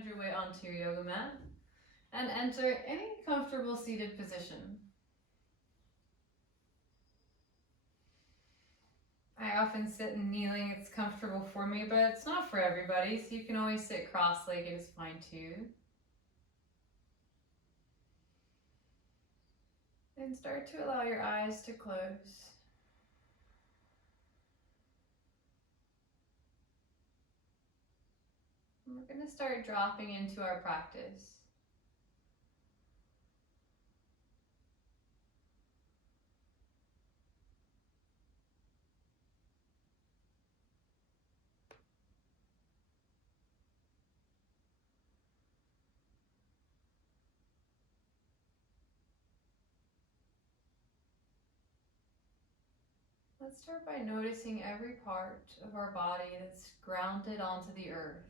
find your way onto your yoga mat and enter any comfortable seated position. I often sit in kneeling, it's comfortable for me, but it's not for everybody, so you can always sit cross-legged, is fine too. And start to allow your eyes to close. And we're going to start dropping into our practice. Let's start by noticing every part of our body that's grounded onto the earth.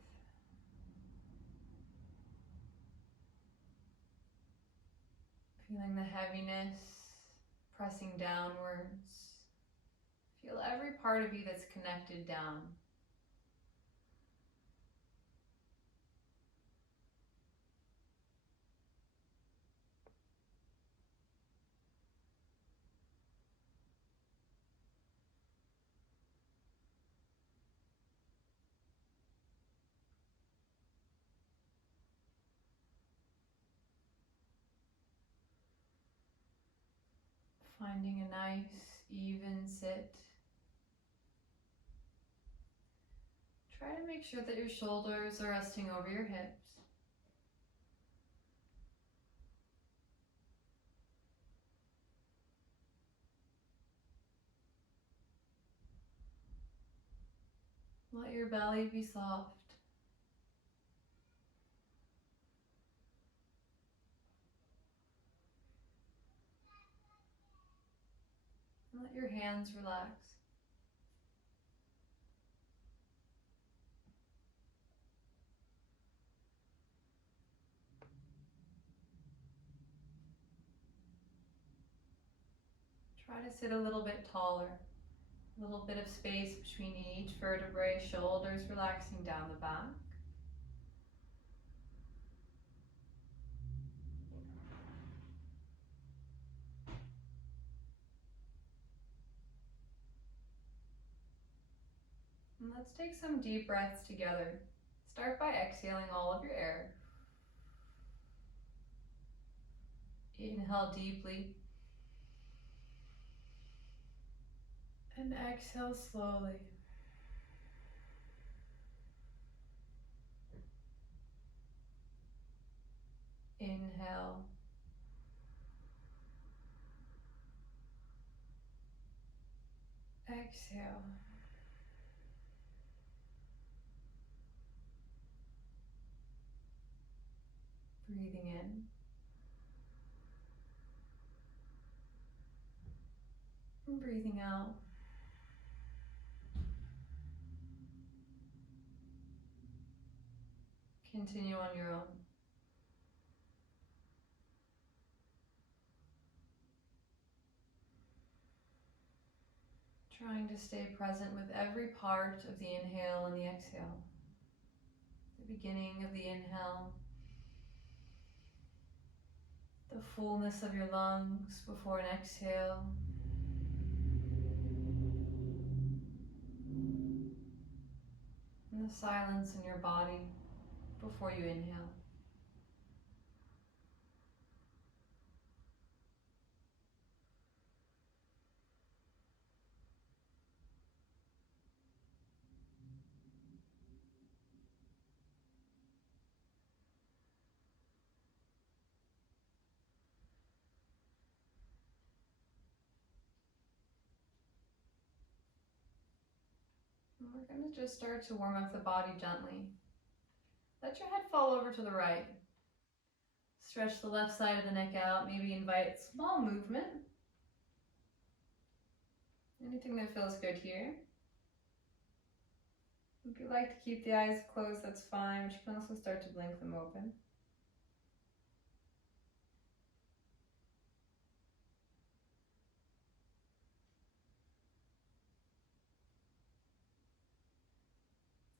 Feeling the heaviness pressing downwards. Feel every part of you that's connected down. Finding a nice, even sit. Try to make sure that your shoulders are resting over your hips. Let your belly be soft. And let your hands relax. Try to sit a little bit taller. A little bit of space between each vertebrae, shoulders relaxing down the back. And let's take some deep breaths together. Start by exhaling all of your air. Inhale deeply. And exhale slowly. Inhale. Exhale. Breathing in. And breathing out. Continue on your own. Trying to stay present with every part of the inhale and the exhale. The beginning of the inhale. The fullness of your lungs before an exhale. And the silence in your body before you inhale. And we're going to just start to warm up the body gently. Let your head fall over to the right. Stretch the left side of the neck out. Maybe invite small movement. Anything that feels good here. If you like to keep the eyes closed, that's fine, but you can also start to blink them open.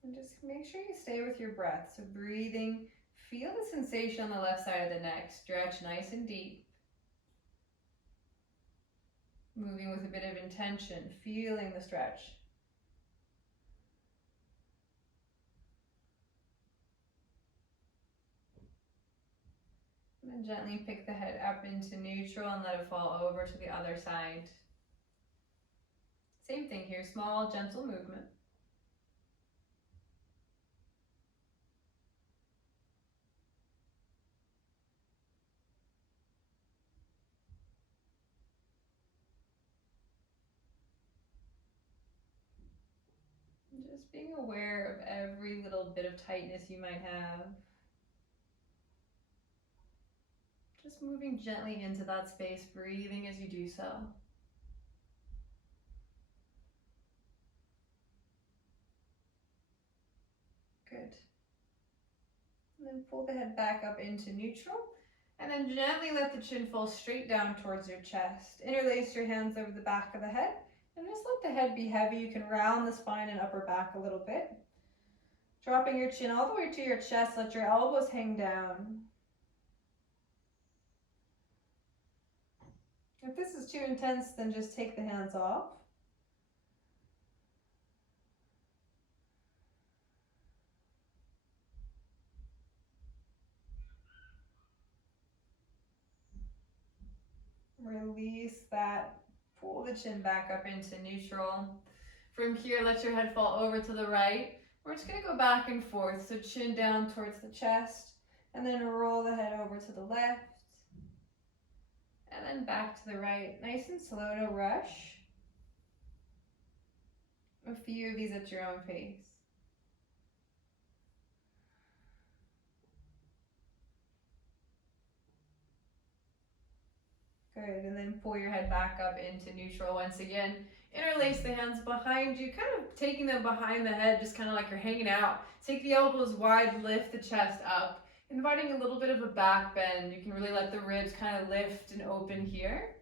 And just make sure you stay with your breath. So breathing Feel the sensation on the left side of the neck. Stretch nice and deep. Moving with a bit of intention, feeling the stretch. And then gently pick the head up into neutral and let it fall over to the other side. Same thing here, small, gentle movement. Just being aware of every little bit of tightness you might have. Just moving gently into that space, breathing as you do so. Good. And then pull the head back up into neutral. And then gently let the chin fall straight down towards your chest. Interlace your hands over the back of the head. And just let the head be heavy. You can round the spine and upper back a little bit. Dropping your chin all the way to your chest. Let your elbows hang down. If this is too intense, then just take the hands off. Release that. Pull the chin back up into neutral. From here, let your head fall over to the right. We're just going to go back and forth. So chin down towards the chest, and then roll the head over to the left. And then back to the right. Nice and slow, no rush. A few of these at your own pace. Good, and then pull your head back up into neutral once again. Interlace the hands behind you, kind of taking them behind the head, just kind of like you're hanging out. Take the elbows wide, lift the chest up, inviting a little bit of a back bend. You can really let the ribs kind of lift and open here.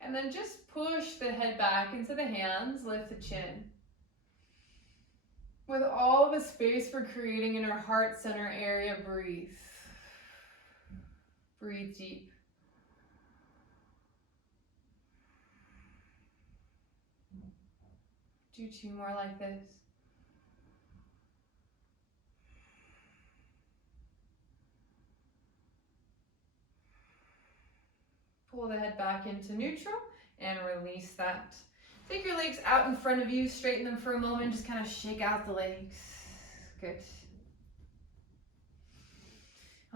And then just push the head back into the hands, lift the chin. With all the space we're creating in our heart center area, breathe. Breathe deep. Do 2 more like this. Pull the head back into neutral and release that. Take your legs out in front of you, straighten them for a moment, just kind of shake out the legs. Good.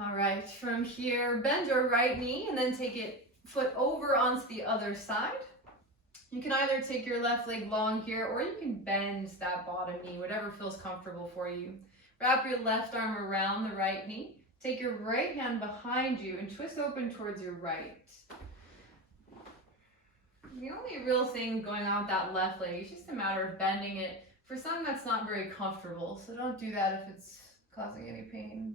All right, from here, bend your right knee and then take it foot over onto the other side. You can either take your left leg long here, or you can bend that bottom knee, whatever feels comfortable for you. Wrap your left arm around the right knee. Take your right hand behind you and twist open towards your right. The only real thing going on with that left leg is just a matter of bending it for something that's not very comfortable. So don't do that if it's causing any pain.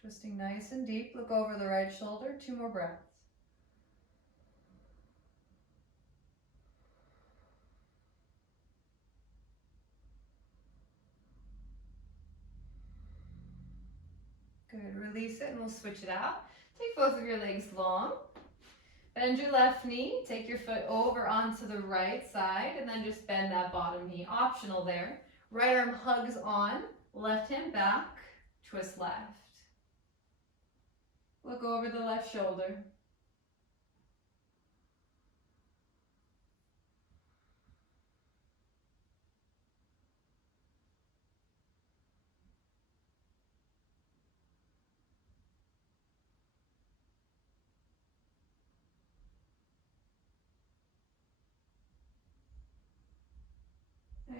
Twisting nice and deep, look over the right shoulder, 2 more breaths. Good, release it and we'll switch it out. Take both of your legs long. Bend your left knee, take your foot over onto the right side, and then just bend that bottom knee, optional there. Right arm hugs on, left hand back, twist left. Look over the left shoulder.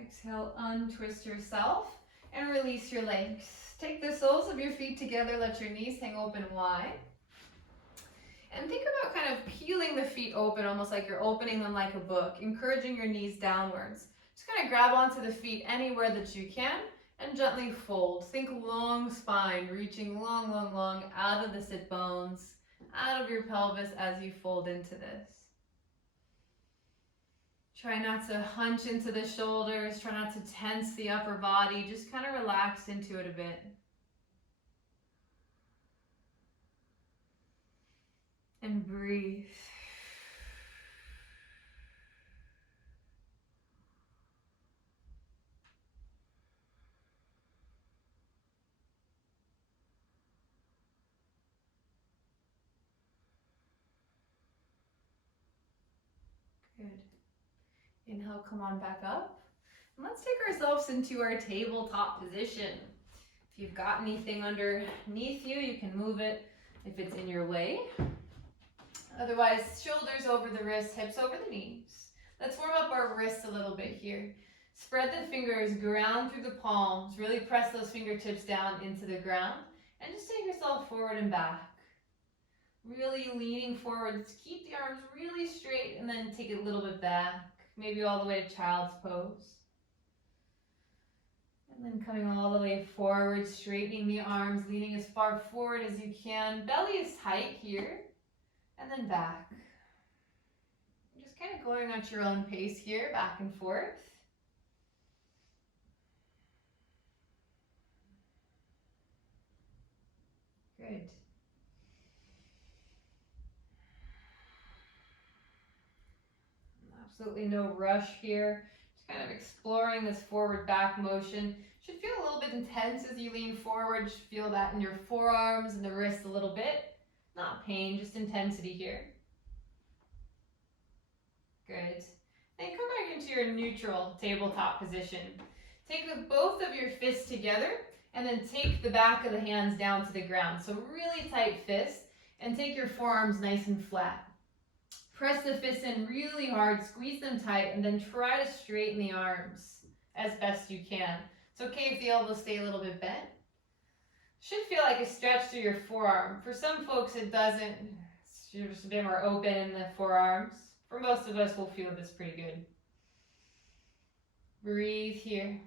Exhale, untwist yourself and release your legs. Take the soles of your feet together, let your knees hang open wide. And think about kind of peeling the feet open, almost like you're opening them like a book, encouraging your knees downwards. Just kind of grab onto the feet anywhere that you can and gently fold. Think long spine, reaching long, long, long out of the sit bones, out of your pelvis as you fold into this. Try not to hunch into the shoulders, try not to tense the upper body, just kind of relax into it a bit. And breathe. Good. Inhale, come on back up. And let's take ourselves into our tabletop position. If you've got anything underneath you, you can move it if it's in your way. Otherwise, shoulders over the wrists, hips over the knees. Let's warm up our wrists a little bit here. Spread the fingers, ground through the palms. Really press those fingertips down into the ground. And just take yourself forward and back. Really leaning forward. Just keep the arms really straight and then take it a little bit back. Maybe all the way to child's pose. And then coming all the way forward, straightening the arms, leaning as far forward as you can. Belly is tight here. And then back. Just kind of going at your own pace here, back and forth. Good. Absolutely no rush here. Just kind of exploring this forward back motion. Should feel a little bit intense as you lean forward. Just feel that in your forearms and the wrists a little bit. Not pain, just intensity here. Good. Then come back into your neutral tabletop position. Take both of your fists together and then take the back of the hands down to the ground. So really tight fists and take your forearms nice and flat. Press the fists in really hard, squeeze them tight, and then try to straighten the arms as best you can. It's okay if the elbows stay a little bit bent. Should feel like a stretch through your forearm. For some folks it doesn't. It's just a bit more open in the forearms. For most of us, we'll feel this pretty good. Breathe here.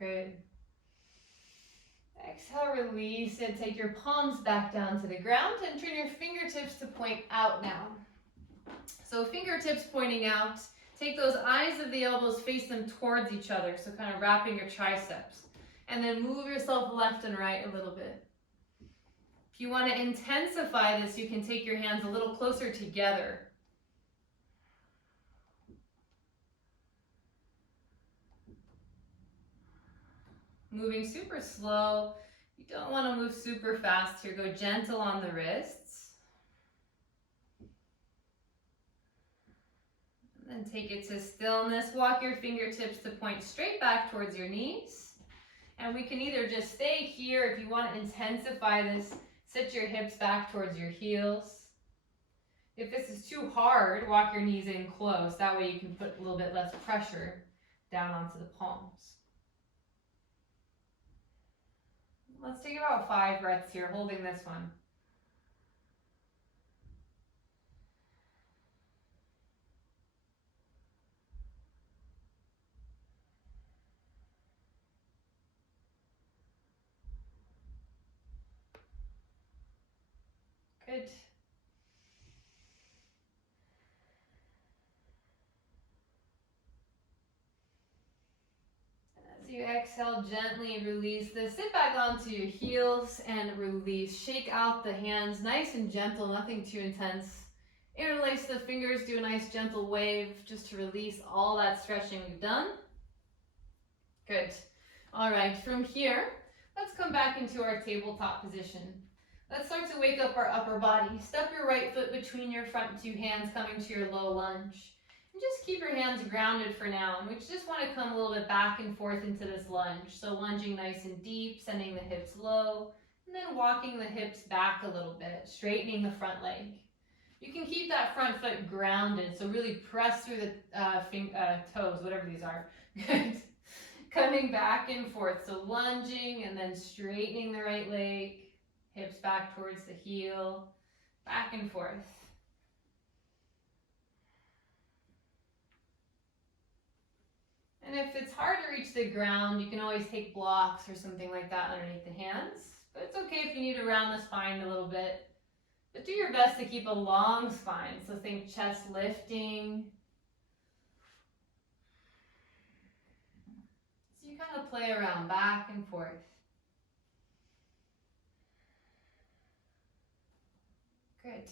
Good. Exhale, release it. Take your palms back down to the ground and turn your fingertips to point out now. So fingertips pointing out. Take those eyes of the elbows, face them towards each other. So kind of wrapping your triceps. And then move yourself left and right a little bit. If you want to intensify this, you can take your hands a little closer together. Moving super slow. You don't want to move super fast here. Go gentle on the wrists. And then take it to stillness. Walk your fingertips to point straight back towards your knees. And we can either just stay here. If you want to intensify this, sit your hips back towards your heels. If this is too hard, walk your knees in close. That way you can put a little bit less pressure down onto the palms. Let's take about 5 breaths here, holding this one. Good. As you exhale, gently release this. Sit back onto your heels and release. Shake out the hands, nice and gentle, nothing too intense. Interlace the fingers, do a nice gentle wave just to release all that stretching we've done. Good. All right, from here, let's come back into our tabletop position. Let's start to wake up our upper body. Step your right foot between your front 2 hands, coming to your low lunge. And just keep your hands grounded for now. And we just want to come a little bit back and forth into this lunge. So lunging nice and deep, sending the hips low, and then walking the hips back a little bit, straightening the front leg. You can keep that front foot grounded, so really press through the toes, whatever these are. Good. Coming back and forth, so lunging and then straightening the right leg. Hips back towards the heel, back and forth. And if it's hard to reach the ground, you can always take blocks or something like that underneath the hands. But it's okay if you need to round the spine a little bit. But do your best to keep a long spine. So think chest lifting. So you kind of play around back and forth. Good.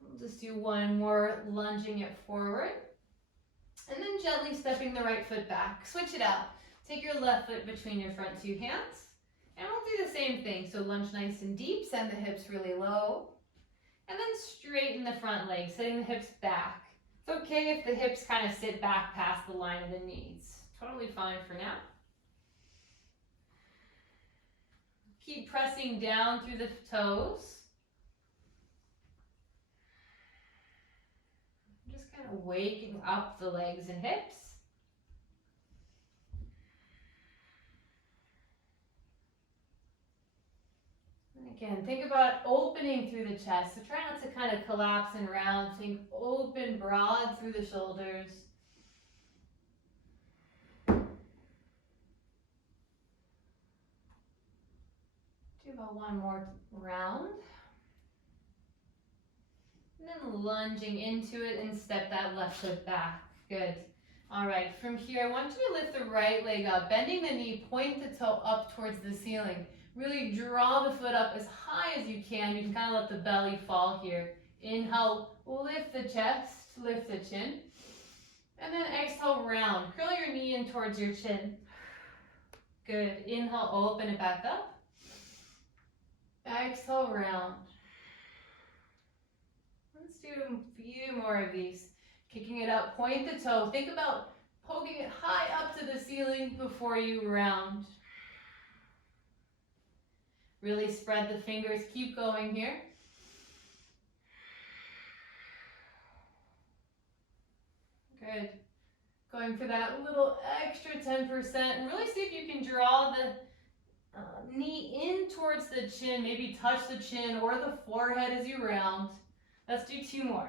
We'll just do one more, lunging it forward. And then gently stepping the right foot back. Switch it out. Take your left foot between your front two hands. And we'll do the same thing. So lunge nice and deep, send the hips really low. And then straighten the front leg, setting the hips back. It's okay if the hips kind of sit back past the line of the knees. Totally fine for now. Keep pressing down through the toes. Just kind of waking up the legs and hips. And again, think about opening through the chest. So try not to kind of collapse and round. Think open, broad through the shoulders. Do about one more round. And then lunging into it and step that left foot back. Good. All right, from here, I want you to lift the right leg up, bending the knee, point the toe up towards the ceiling. Really draw the foot up as high as you can. You can kind of let the belly fall here. Inhale, lift the chest, lift the chin. And then exhale, round. Curl your knee in towards your chin. Good. Inhale, open it back up. Exhale, round. Let's do a few more of these. Kicking it up, point the toe. Think about poking it high up to the ceiling before you round. Really spread the fingers. Keep going here. Good. Going for that little extra 10%. And really see if you can draw the knee in towards the chin. Maybe touch the chin or the forehead as you round. Let's do two more.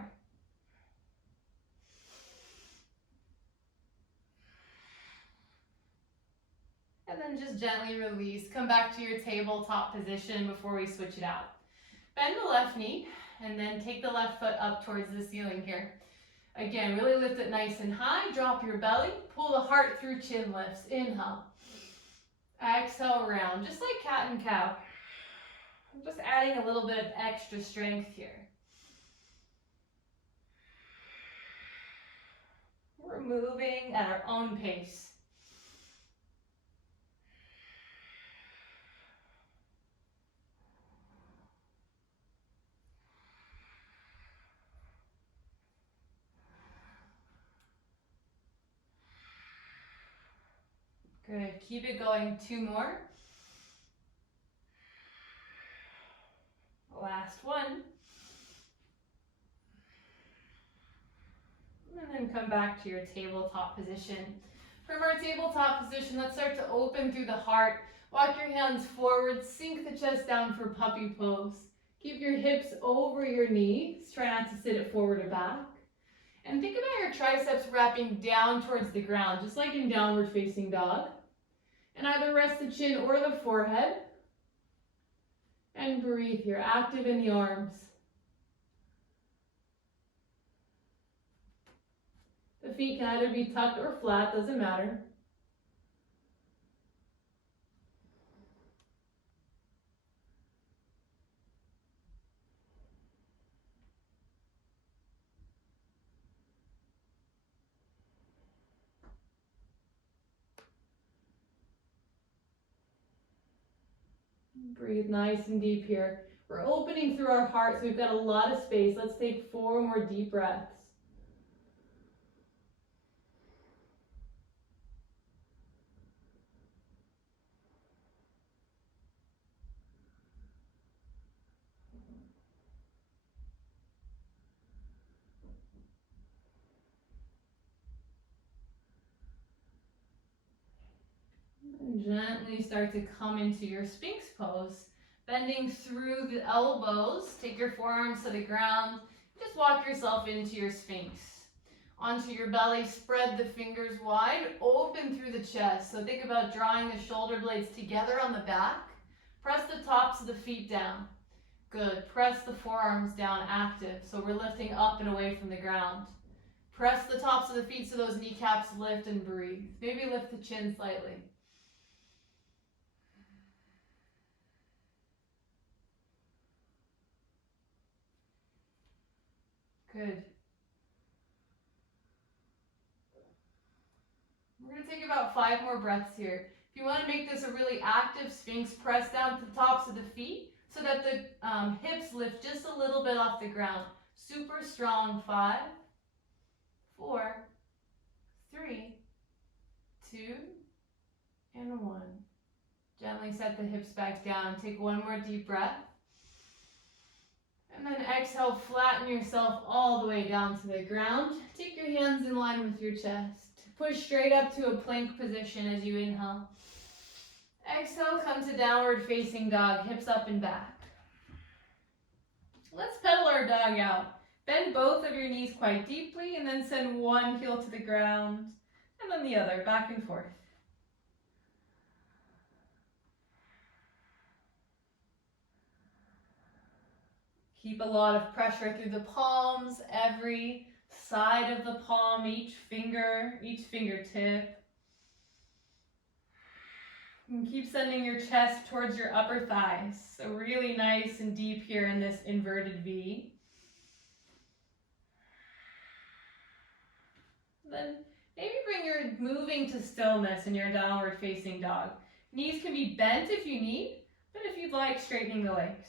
And then just gently release. Come back to your tabletop position before we switch it out. Bend the left knee and then take the left foot up towards the ceiling here. Again, really lift it nice and high. Drop your belly. Pull the heart through chin lifts. Inhale. Exhale, round. Just like cat and cow. I'm just adding a little bit of extra strength here. We're moving at our own pace. Good. Keep it going. Two more. Last one. And then come back to your tabletop position. From our tabletop position, let's start to open through the heart. Walk your hands forward, sink the chest down for puppy pose. Keep your hips over your knees. Try not to sit it forward or back. And think about your triceps wrapping down towards the ground, just like in downward facing dog. And either rest the chin or the forehead. And breathe here, active in the arms. The feet can either be tucked or flat, doesn't matter. Breathe nice and deep here. We're opening through our heart, so we've got a lot of space. Let's take 4 more deep breaths. And gently start to come into your Sphinx pose. Bending through the elbows. Take your forearms to the ground. Just walk yourself into your Sphinx. Onto your belly, spread the fingers wide, open through the chest. So think about drawing the shoulder blades together on the back. Press the tops of the feet down. Good. Press the forearms down, active. So we're lifting up and away from the ground. Press the tops of the feet so those kneecaps lift and breathe. Maybe lift the chin slightly. Good. We're going to take about 5 more breaths here. If you want to make this a really active Sphinx, press down to the tops of the feet so that the hips lift just a little bit off the ground. Super strong. 5, 4, 3, 2, and 1. Gently set the hips back down. Take one more deep breath. And then exhale, flatten yourself all the way down to the ground. Take your hands in line with your chest. Push straight up to a plank position as you inhale. Exhale, come to downward facing dog, hips up and back. Let's pedal our dog out. Bend both of your knees quite deeply and then send one heel to the ground and then the other, back and forth. Keep a lot of pressure through the palms, every side of the palm, each fingertip. And keep sending your chest towards your upper thighs. So really nice and deep here in this inverted V. Then maybe bring your moving to stillness in your downward facing dog. Knees can be bent if you need, but if you'd like, straightening the legs.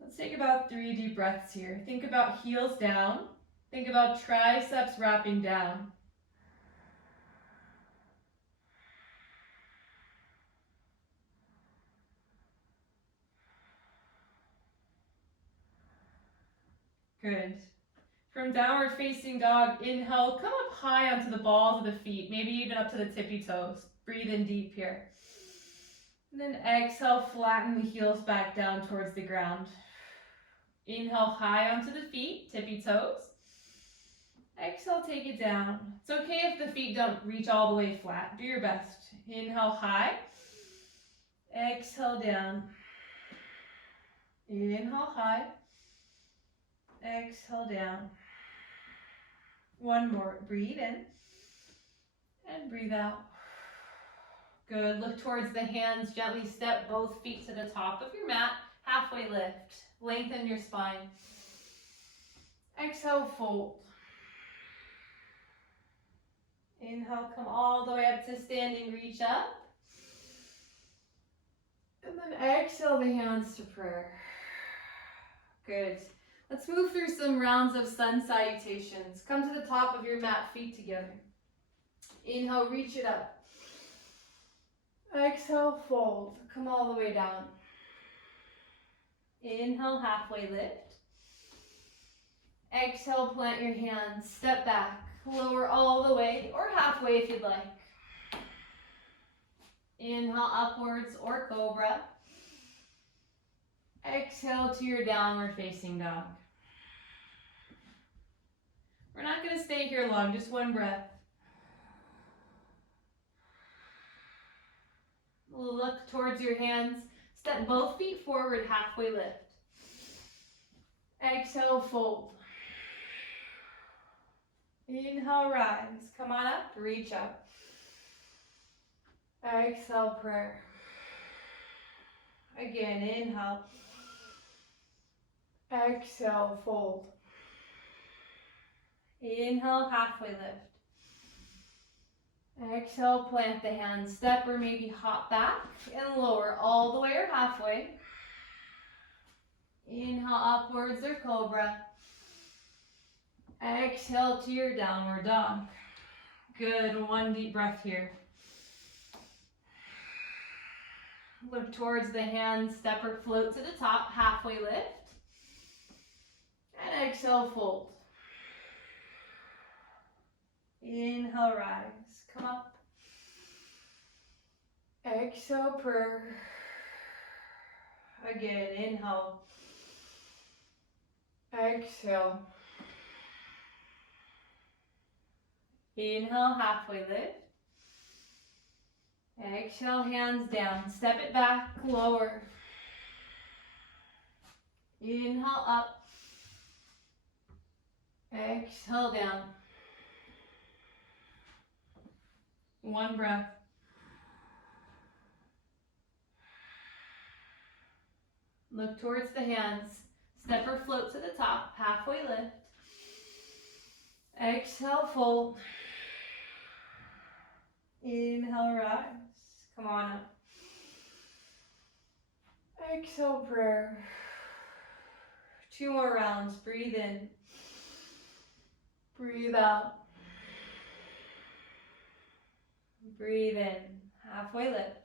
Let's take about 3 deep breaths here. Think about heels down. Think about triceps wrapping down. Good. From downward facing dog, inhale, come up high onto the balls of the feet, maybe even up to the tippy toes. Breathe in deep here. And then exhale, flatten the heels back down towards the ground. Inhale high onto the feet, tippy toes. Exhale, take it down. It's okay if the feet don't reach all the way flat. Do your best. Inhale high. Exhale down. Inhale high. Exhale down. One more. Breathe in. And breathe out. Good. Look towards the hands. Gently step both feet to the top of your mat. Halfway lift. Lengthen your spine. Exhale, fold. Inhale, come all the way up to standing, reach up. And then exhale the hands to prayer. Good. Let's move through some rounds of sun salutations. Come to the top of your mat, feet together. Inhale, reach it up. Exhale, fold. Come all the way down. Inhale, halfway lift. Exhale, plant your hands, step back, lower all the way, or halfway if you'd like. Inhale, upwards or cobra. Exhale to your downward facing dog. We're not going to stay here long, just one breath. Look towards your hands. Step both feet forward, halfway lift. Exhale, fold. Inhale, rise. Come on up, reach up. Exhale, prayer. Again, inhale. Exhale, fold. Inhale, halfway lift. Exhale, plant the hands, step or maybe hop back and lower all the way or halfway. Inhale, upwards or cobra. Exhale to your downward dog. Good, one deep breath here. Look towards the hands, step or float to the top, halfway lift. And exhale, fold. Inhale, rise, come up. Exhale, prayer. Again, inhale. Exhale. Inhale, halfway lift. Exhale, hands down. Step it back, lower. Inhale, up. Exhale, down. One breath. Look towards the hands. Step or float to the top. Halfway lift. Exhale, fold. Inhale, rise. Come on up. Exhale, prayer. 2 more rounds. Breathe in. Breathe out. Breathe in. Halfway lift.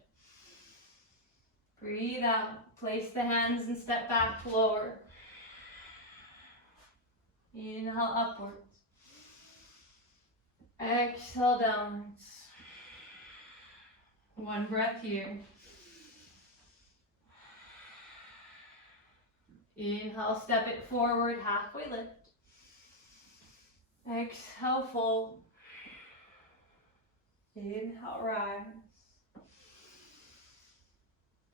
Breathe out. Place the hands and step back, lower. Inhale, upwards. Exhale, downwards. One breath here. Inhale, step it forward, halfway lift. Exhale, fold. Inhale, rise.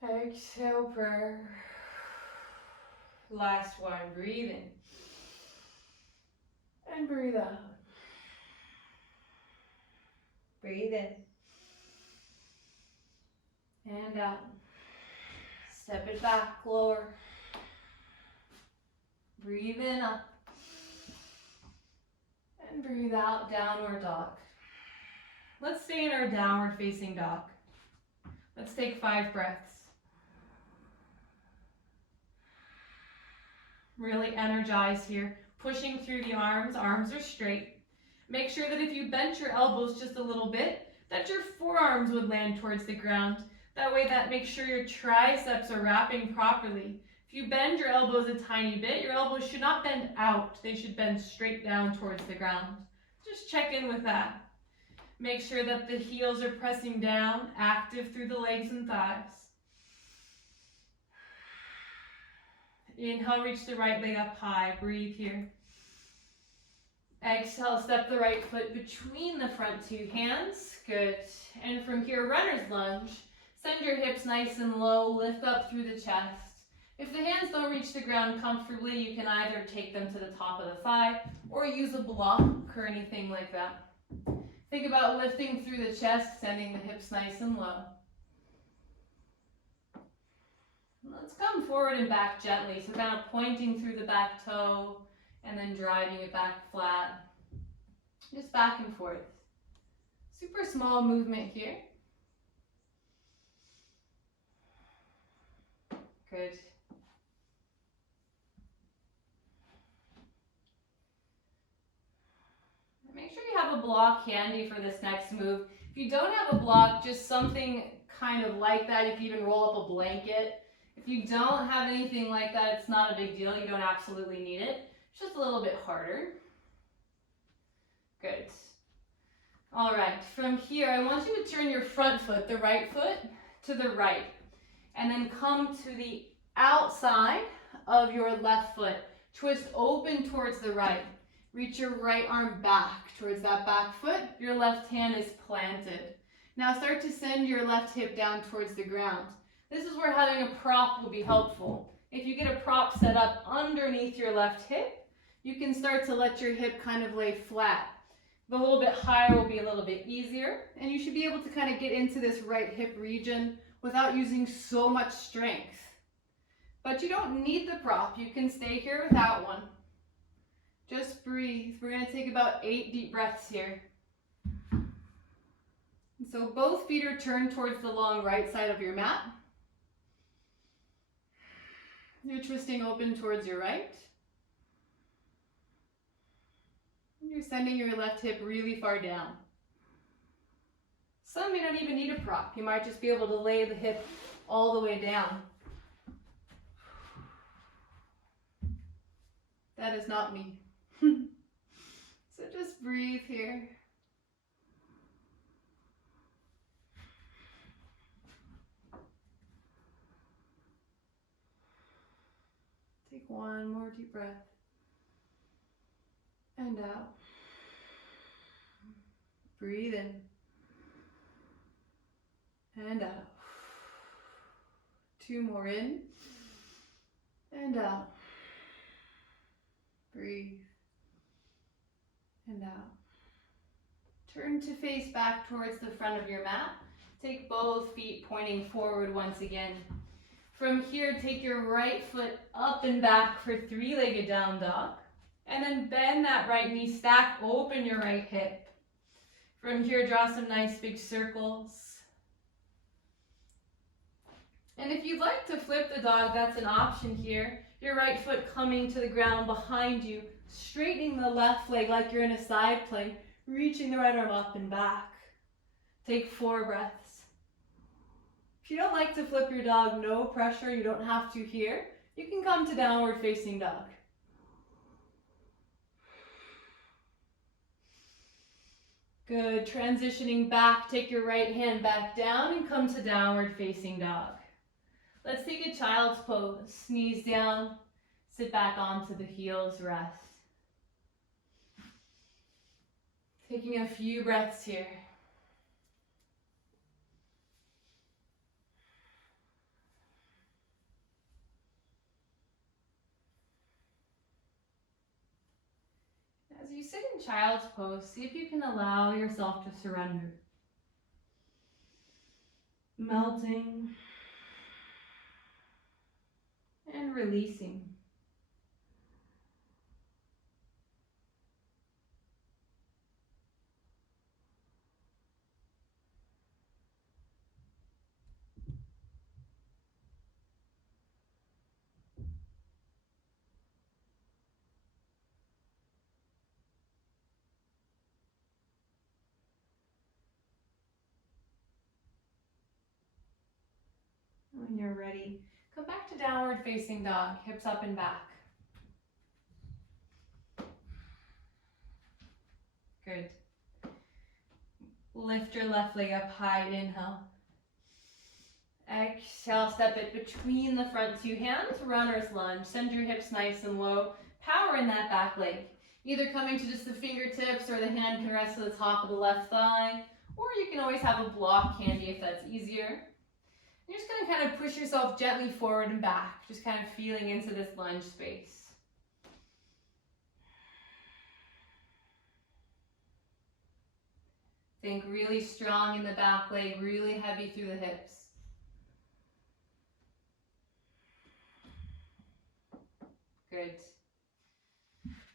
Exhale, prayer. Last one, breathe in. And breathe out. Breathe in. And out. Step it back, lower. Breathe in, up. And breathe out, downward dog. Let's stay in our downward facing dog. Let's take 5 breaths. Really energize here. Pushing through the arms. Arms are straight. Make sure that if you bent your elbows just a little bit, that your forearms would land towards the ground. That way that makes sure your triceps are wrapping properly. If you bend your elbows a tiny bit, your elbows should not bend out. They should bend straight down towards the ground. Just check in with that. Make sure that the heels are pressing down, active through the legs and thighs. Inhale, reach the right leg up high. Breathe here. Exhale, step the right foot between the front 2 hands. Good. And from here, runner's lunge. Send your hips nice and low. Lift up through the chest. If the hands don't reach the ground comfortably, you can either take them to the top of the thigh or use a block or anything like that. Think about lifting through the chest, sending the hips nice and low. Let's come forward and back gently. So kind of pointing through the back toe and then driving it back flat. Just back and forth. Super small movement here. Good. Make sure you have a block handy for this next move. If you don't have a block, just something kind of like that. You can even roll up a blanket. If you don't have anything like that, it's not a big deal. You don't absolutely need it. It's just a little bit harder. Good. All right, from here, I want you to turn your front foot, the right foot, to the right. And then come to the outside of your left foot. Twist open towards the right. Reach your right arm back towards that back foot. Your left hand is planted. Now start to send your left hip down towards the ground. This is where having a prop will be helpful. If you get a prop set up underneath your left hip, you can start to let your hip kind of lay flat. The little bit higher will be a little bit easier, and you should be able to kind of get into this right hip region without using so much strength. But you don't need the prop. You can stay here without one. Just breathe. We're going to take about 8 deep breaths here. And so both feet are turned towards the long right side of your mat. You're twisting open towards your right. You're sending your left hip really far down. Some may not even need a prop. You might just be able to lay the hip all the way down. That is not me. So just breathe here. Take one more deep breath. And out. Breathe in and out. 2 more in and out. Breathe and out. Turn to face back towards the front of your mat. Take both feet pointing forward once again. From here, take your right foot up and back for 3-legged down dog. And then bend that right knee, stack open your right hip. From here, draw some nice big circles. And if you'd like to flip the dog, that's an option here. Your right foot coming to the ground behind you, straightening the left leg like you're in a side plank, reaching the right arm up and back. Take 4 breaths. If you don't like to flip your dog, no pressure, you don't have to here. You can come to downward facing dog. Good, transitioning back, take your right hand back down and come to downward facing dog. Let's take a child's pose, knees down, sit back onto the heels, rest. Taking a few breaths here. As you sit in child's pose, see if you can allow yourself to surrender. Melting and releasing. When you're ready, come back to downward facing dog, hips up and back. Good. Lift your left leg up high, inhale. Exhale, step it between the front 2 hands, runner's lunge. Send your hips nice and low. Power in that back leg. Either coming to just the fingertips or the hand can rest to the top of the left thigh, or you can always have a block handy if that's easier. You're just going to kind of push yourself gently forward and back, just kind of feeling into this lunge space. Think really strong in the back leg, really heavy through the hips. Good.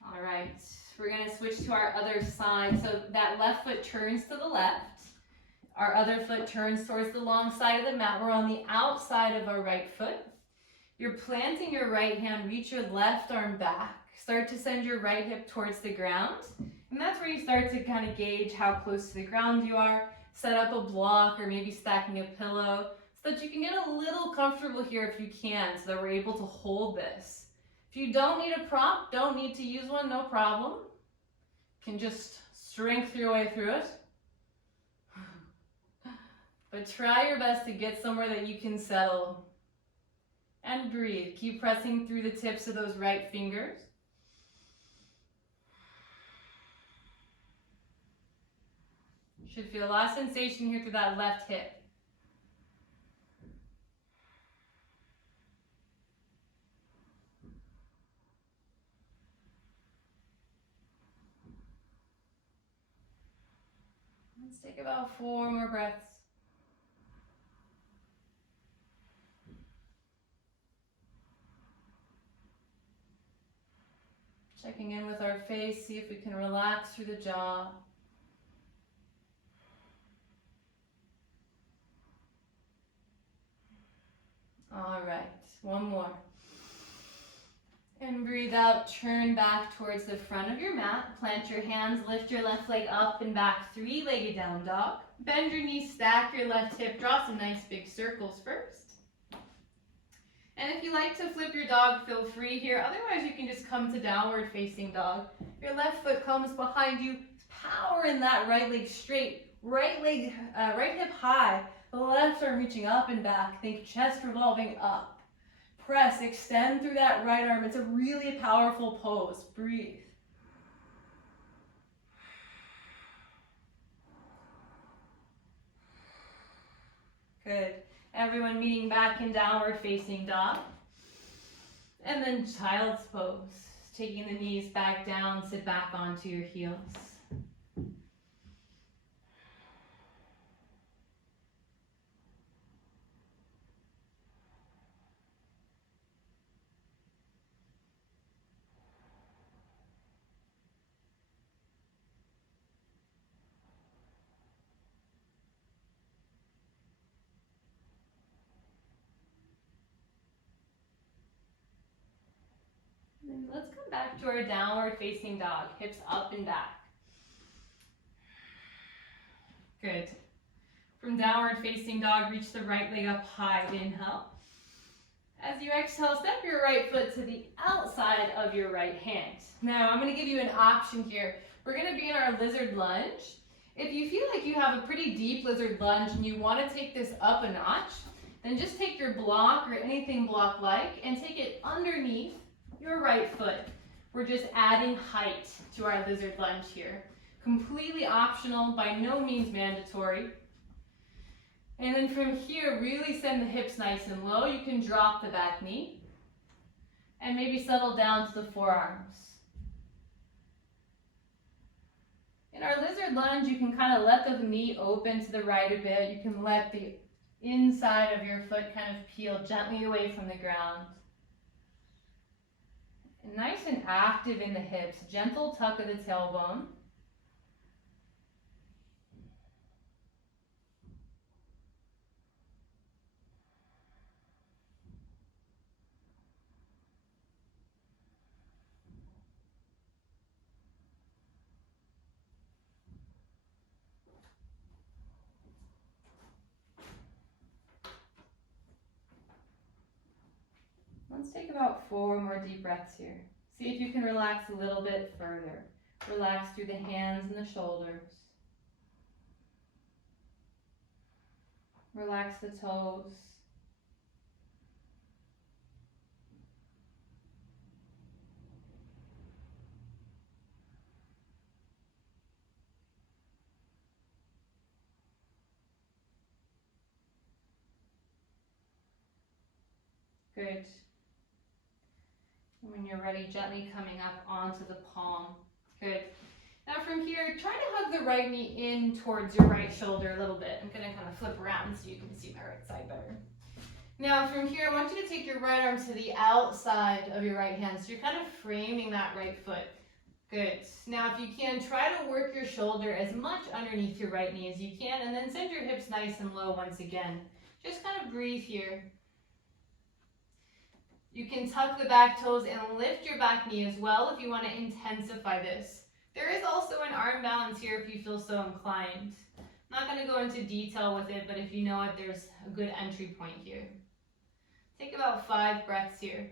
All right, we're going to switch to our other side. So that left foot turns to the left. Our other foot turns towards the long side of the mat. We're on the outside of our right foot. You're planting your right hand, reach your left arm back. Start to send your right hip towards the ground. And that's where you start to kind of gauge how close to the ground you are. Set up a block or maybe stacking a pillow so that you can get a little comfortable here if you can, so that we're able to hold this. If you don't need a prop, don't need to use one, no problem. You can just strength your way through it. But try your best to get somewhere that you can settle. And breathe. Keep pressing through the tips of those right fingers. You should feel a lot of sensation here through that left hip. Let's take about 4 more breaths. Checking in with our face, see if we can relax through the jaw. All right, 1 more. And breathe out, turn back towards the front of your mat. Plant your hands, lift your left leg up and back, 3-legged down dog. Bend your knees, stack your left hip, draw some nice big circles first. And if you like to flip your dog, feel free here. Otherwise, you can just come to downward facing dog. Your left foot comes behind you. Power in that right leg straight. Right hip high. The left arm reaching up and back. Think chest revolving up. Press, extend through that right arm. It's a really powerful pose. Breathe. Good. Everyone meeting back in downward facing dog. And then child's pose. Taking the knees back down, sit back onto your heels. And let's come back to our downward facing dog, hips up and back. Good. From downward facing dog, reach the right leg up high, inhale. As you exhale, step your right foot to the outside of your right hand. Now, I'm going to give you an option here. We're going to be in our lizard lunge. If you feel like you have a pretty deep lizard lunge and you want to take this up a notch, then just take your block or anything block-like and take it underneath your right foot. We're just adding height to our lizard lunge here. Completely optional, by no means mandatory. And then from here, really send the hips nice and low. You can drop the back knee and maybe settle down to the forearms. In our lizard lunge, you can kind of let the knee open to the right a bit. You can let the inside of your foot kind of peel gently away from the ground. And nice and active in the hips, gentle tuck of the tailbone. Let's take about 4 more deep breaths here. See if you can relax a little bit further. Relax through the hands and the shoulders. Relax the toes. Good. And when you're ready, gently coming up onto the palm. Good. Now from here, try to hug the right knee in towards your right shoulder a little bit. I'm going to kind of flip around so you can see my right side better. Now from here, I want you to take your right arm to the outside of your right hand. So you're kind of framing that right foot. Good. Now if you can, try to work your shoulder as much underneath your right knee as you can, and then send your hips nice and low once again. Just kind of breathe here. You can tuck the back toes and lift your back knee as well if you want to intensify this. There is also an arm balance here if you feel so inclined. I'm not going to go into detail with it, but if you know it, there's a good entry point here. Take about 5 breaths here.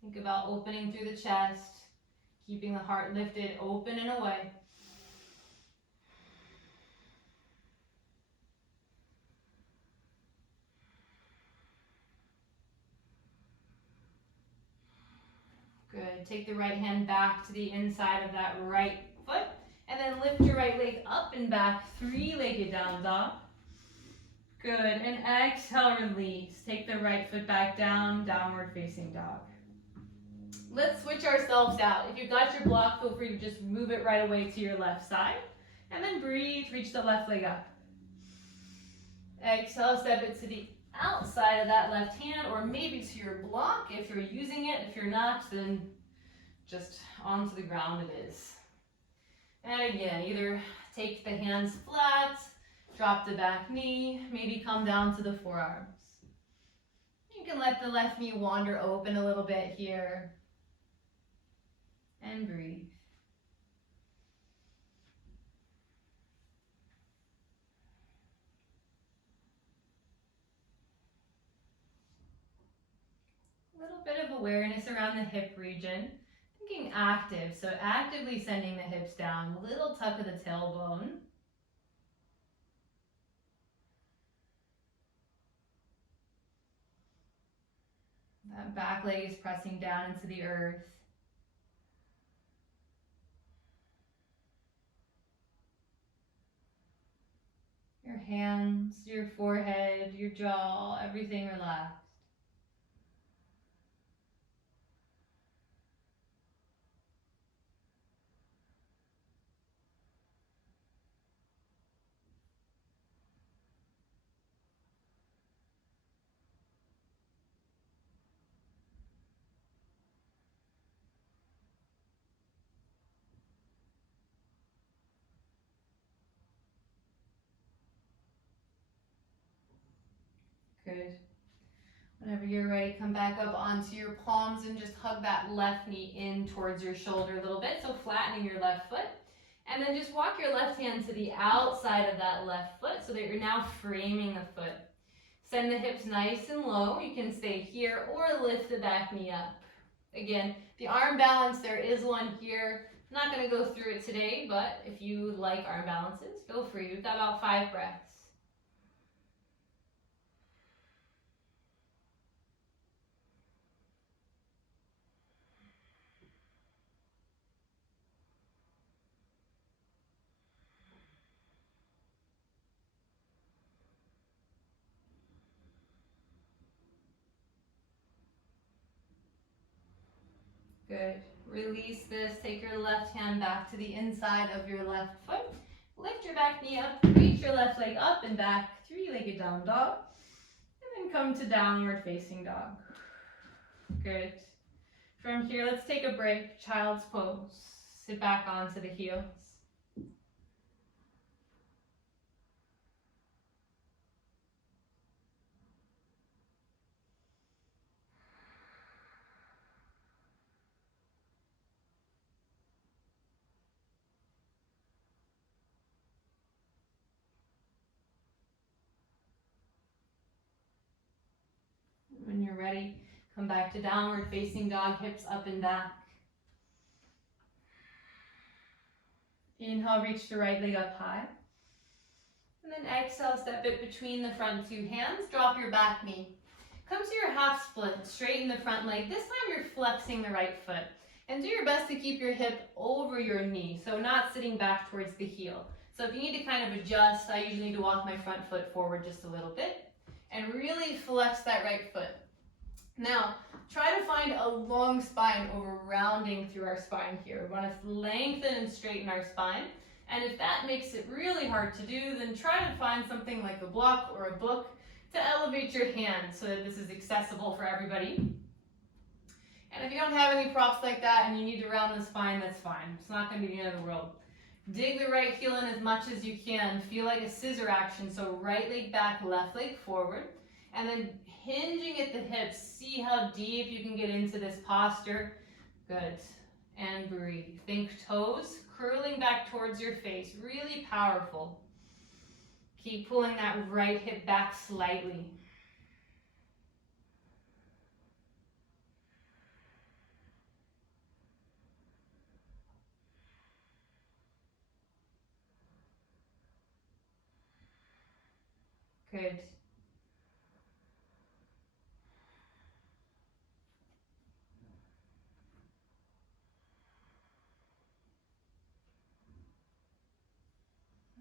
Think about opening through the chest, keeping the heart lifted, open and away. Good. Take the right hand back to the inside of that right foot, and then lift your right leg up and back, 3-legged down dog. Good. And exhale, release. Take the right foot back down, downward facing dog. Let's switch ourselves out. If you've got your block, feel free to just move it right away to your left side. And then breathe, reach the left leg up. Exhale, step it to the outside of that left hand, or maybe to your block if you're using it. If you're not, then just onto the ground it is. And again, either take the hands flat, drop the back knee, maybe come down to the forearms. You can let the left knee wander open a little bit here. And breathe. A little bit of awareness around the hip region. Thinking active, so actively sending the hips down. Little tuck of the tailbone. That back leg is pressing down into the earth. Your hands, your forehead, your jaw, everything relaxed. Good. Whenever you're ready, come back up onto your palms and just hug that left knee in towards your shoulder a little bit, so flattening your left foot. And then just walk your left hand to the outside of that left foot so that you're now framing the foot. Send the hips nice and low. You can stay here or lift the back knee up. Again, the arm balance, there is one here. I'm not going to go through it today, but if you like arm balances, feel free. We've got about 5 breaths. Good. Release this. Take your left hand back to the inside of your left foot. Lift your back knee up. Reach your left leg up and back. 3-legged down dog. And then come to downward facing dog. Good. From here, let's take a break. Child's pose. Sit back onto the heels. When you're ready, come back to downward facing dog, hips up and back. Inhale, reach the right leg up high. And then exhale, step it between the front 2 hands, drop your back knee. Come to your half split, straighten the front leg. This time you're flexing the right foot. And do your best to keep your hip over your knee, so not sitting back towards the heel. So if you need to kind of adjust, I usually need to walk my front foot forward just a little bit. And really flex that right foot. Now, try to find a long spine over rounding through our spine here. We want to lengthen and straighten our spine. And if that makes it really hard to do, then try to find something like a block or a book to elevate your hand so that this is accessible for everybody. And if you don't have any props like that and you need to round the spine, that's fine. It's not going to be the end of the world. Dig the right heel in as much as you can. Feel like a scissor action, so right leg back, left leg forward. And then hinging at the hips, see how deep you can get into this posture. Good. And breathe. Think toes curling back towards your face. Really powerful. Keep pulling that right hip back slightly. Good.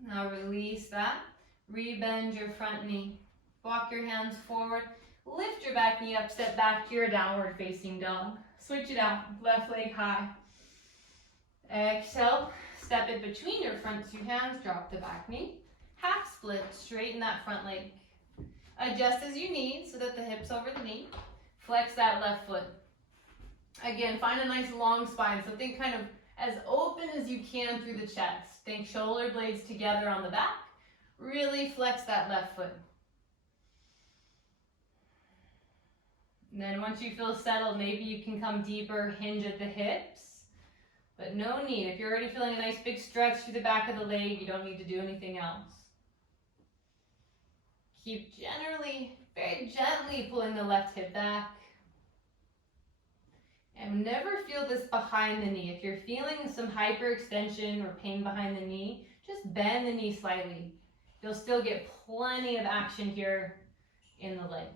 Now release that. Rebend your front knee. Walk your hands forward. Lift your back knee up, step back to your downward facing dog. Switch it out. Left leg high. Exhale. Step it between your front 2 hands. Drop the back knee. Half split. Straighten that front leg. Adjust as you need so that the hips over the knee. Flex that left foot. Again, find a nice long spine. So think kind of as open as you can through the chest. Think shoulder blades together on the back. Really flex that left foot. And then once you feel settled, maybe you can come deeper, hinge at the hips. But no need. If you're already feeling a nice big stretch through the back of the leg, you don't need to do anything else. Keep very gently pulling the left hip back. And never feel this behind the knee. If you're feeling some hyperextension or pain behind the knee, just bend the knee slightly. You'll still get plenty of action here in the leg.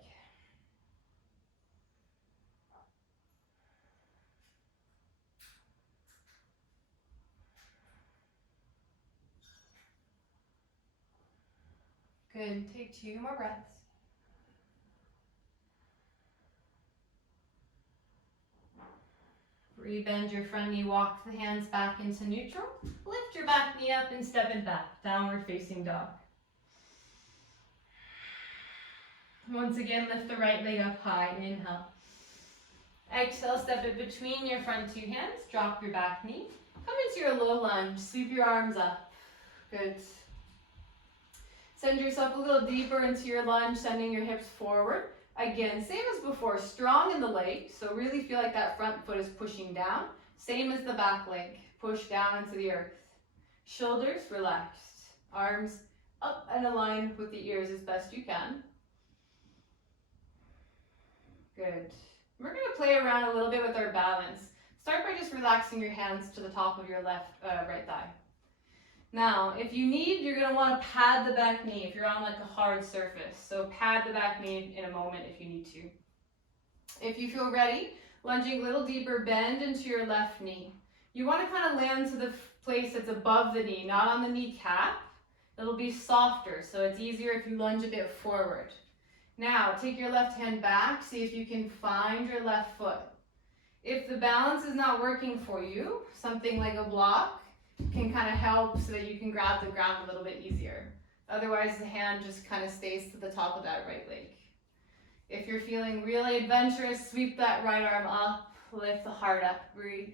Good, take 2 more breaths. Rebend your front knee, walk the hands back into neutral. Lift your back knee up and step it back, downward facing dog. Once again, lift the right leg up high, inhale. Exhale, step it between your front 2 hands, drop your back knee. Come into your low lunge, sweep your arms up. Good. Send yourself a little deeper into your lunge, sending your hips forward. Again, same as before, strong in the leg, so really feel like that front foot is pushing down. Same as the back leg, push down into the earth. Shoulders relaxed, arms up and aligned with the ears as best you can. Good. We're going to play around a little bit with our balance. Start by just relaxing your hands to the top of your right thigh. Now, if you need, you're going to want to pad the back knee if you're on like a hard surface. So pad the back knee in a moment if you need to. If you feel ready, lunging a little deeper, bend into your left knee. You want to kind of land to the place that's above the knee, not on the kneecap. It'll be softer, so it's easier if you lunge a bit forward. Now, take your left hand back, see if you can find your left foot. If the balance is not working for you, something like a block can kind of help so that you can grab the ground a little bit easier. Otherwise, the hand just kind of stays to the top of that right leg. If you're feeling really adventurous, sweep that right arm up, lift the heart up, breathe.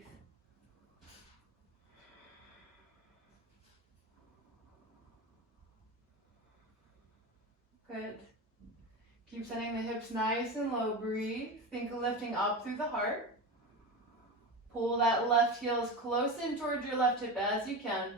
Good. Keep sending the hips nice and low, breathe. Think of lifting up through the heart. Pull that left heel as close in towards your left hip as you can.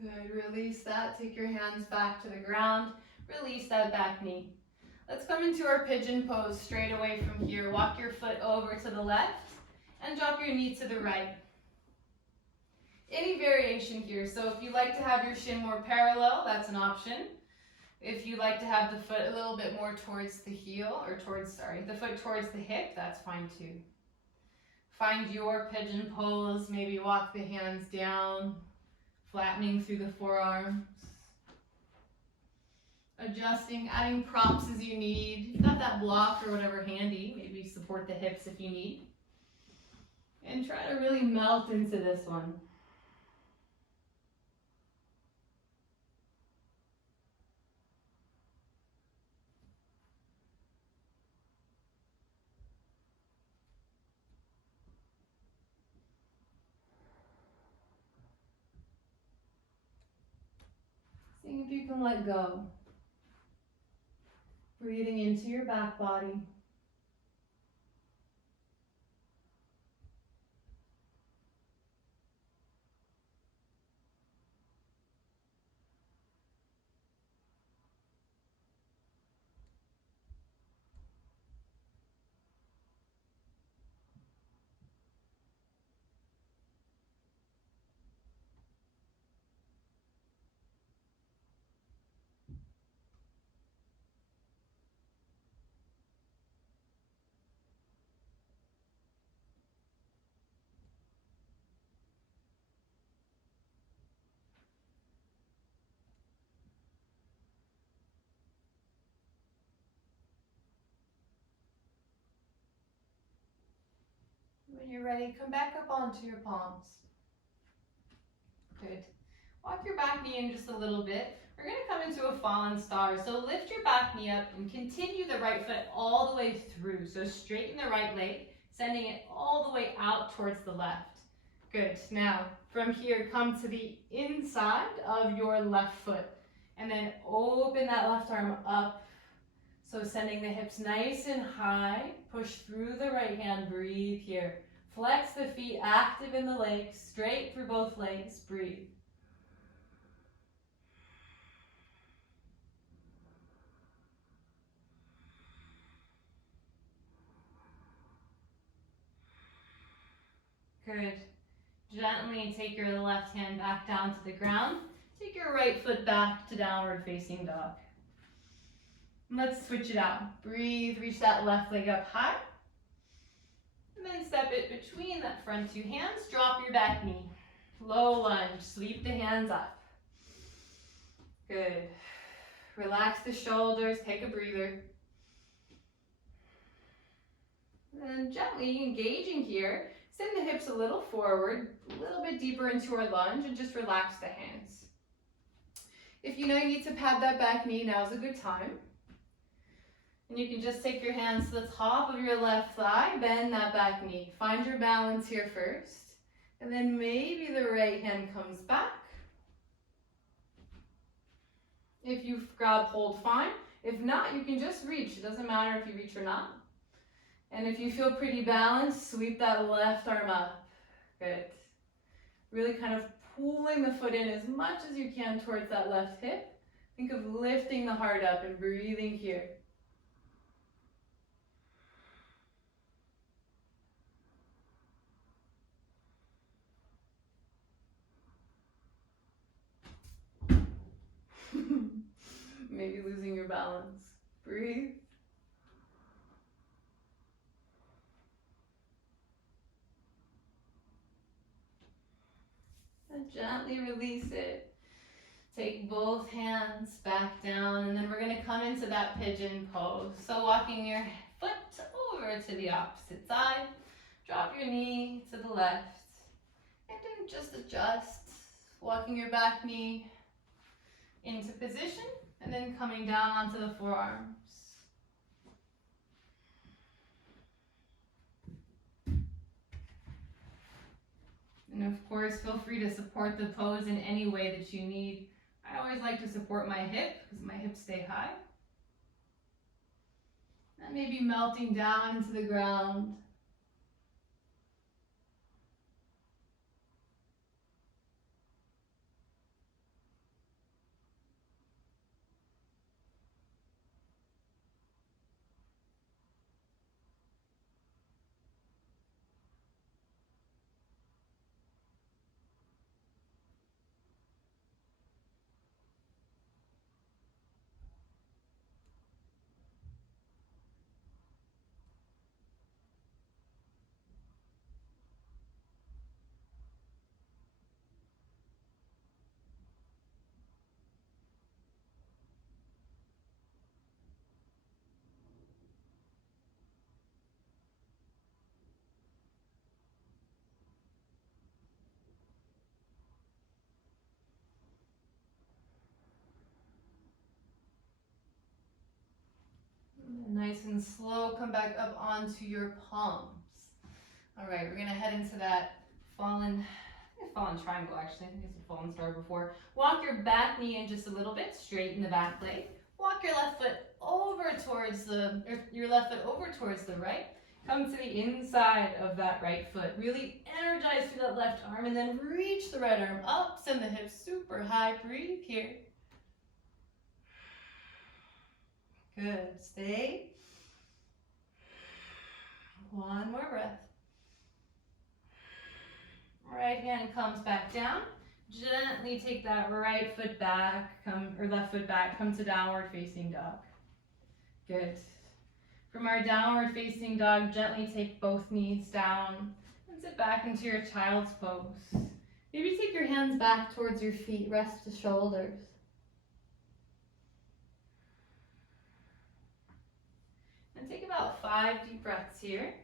Good, release that. Take your hands back to the ground. Release that back knee. Let's come into our pigeon pose straight away from here. Walk your foot over to the left and drop your knee to the right. Any variation here. So if you like to have your shin more parallel, that's an option. If you like to have the foot a little bit more towards the heel, or the foot towards the hip, that's fine too. Find your pigeon pose. Maybe walk the hands down, flattening through the forearms. Adjusting, adding props as you need. You've got that block or whatever handy. Maybe support the hips if you need. And try to really melt into this one. Seeing if you can let go. Breathing into your back body. When you're ready, come back up onto your palms. Good. Walk your back knee in just a little bit. We're going to come into a fallen star. So lift your back knee up and continue the right foot all the way through. So straighten the right leg, sending it all the way out towards the left. Good. Now, from here, come to the inside of your left foot. And then open that left arm up. So sending the hips nice and high. Push through the right hand. Breathe here. Flex the feet, active in the legs, straight through both legs. Breathe. Good. Gently take your left hand back down to the ground. Take your right foot back to downward facing dog. Let's switch it out. Breathe, reach that left leg up high. And then step it between that front two hands. Drop your back knee. Low lunge, sweep the hands up. Good. Relax the shoulders, take a breather. And then gently engaging here, send the hips a little forward, a little bit deeper into our lunge, and just relax the hands. If you know you need to pad that back knee, now's a good time. And you can just take your hands to the top of your left thigh, bend that back knee. Find your balance here first. And then maybe the right hand comes back. If you grab hold, fine. If not, you can just reach. It doesn't matter if you reach or not. And if you feel pretty balanced, sweep that left arm up. Good. Really kind of pulling the foot in as much as you can towards that left hip. Think of lifting the heart up and breathing here. Maybe losing your balance. Breathe. And gently release it. Take both hands back down, and then we're going to come into that pigeon pose. So walking your foot over to the opposite side, drop your knee to the left, and then just adjust, walking your back knee into position, and then coming down onto the forearms. And of course, feel free to support the pose in any way that you need. I always like to support my hip because my hips stay high. And maybe melting down into the ground. Nice and slow, come back up onto your palms. All right, we're gonna head into that fallen triangle actually. I think it's a fallen star before. Walk your back knee in just a little bit, straighten the back leg. Walk your left foot over towards the right. Come to the inside of that right foot. Really energize through that left arm and then reach the right arm up, send the hips super high. Breathe here. Good, stay. One more breath. Right hand comes back down. Gently take that right foot back, left foot back, come to downward facing dog. Good. From our downward facing dog, gently take both knees down and sit back into your child's pose. Maybe take your hands back towards your feet, rest the shoulders. And take about 5 deep breaths here.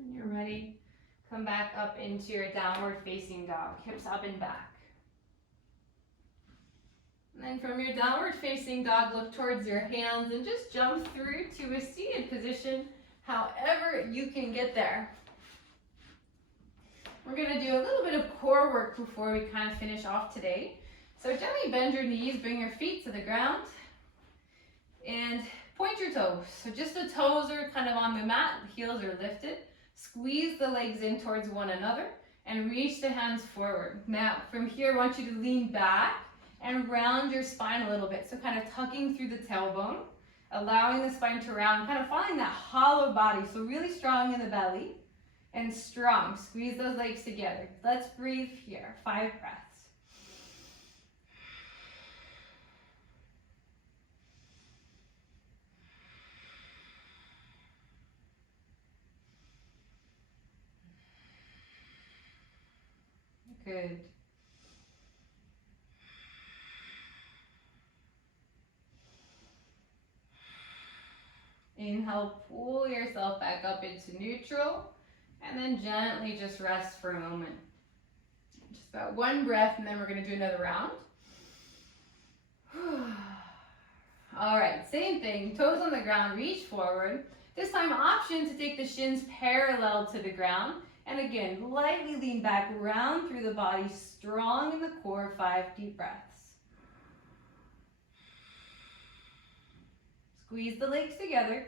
When you're ready, come back up into your downward facing dog, hips up and back. And then from your downward facing dog, look towards your hands and just jump through to a seated position, however you can get there. We're going to do a little bit of core work before we kind of finish off today. So gently bend your knees, bring your feet to the ground, and point your toes. So just the toes are kind of on the mat, the heels are lifted. Squeeze the legs in towards one another and reach the hands forward. Now, from here, I want you to lean back and round your spine a little bit. So kind of tucking through the tailbone, allowing the spine to round, kind of finding that hollow body. So really strong in the belly and strong. Squeeze those legs together. Let's breathe here. 5 breaths. Good. Inhale, pull yourself back up into neutral, and then gently just rest for a moment. Just about 1 breath, and then we're going to do another round. All right, same thing, toes on the ground, reach forward. This time, option to take the shins parallel to the ground. And again, lightly lean back, round through the body, strong in the core, 5 deep breaths. Squeeze the legs together.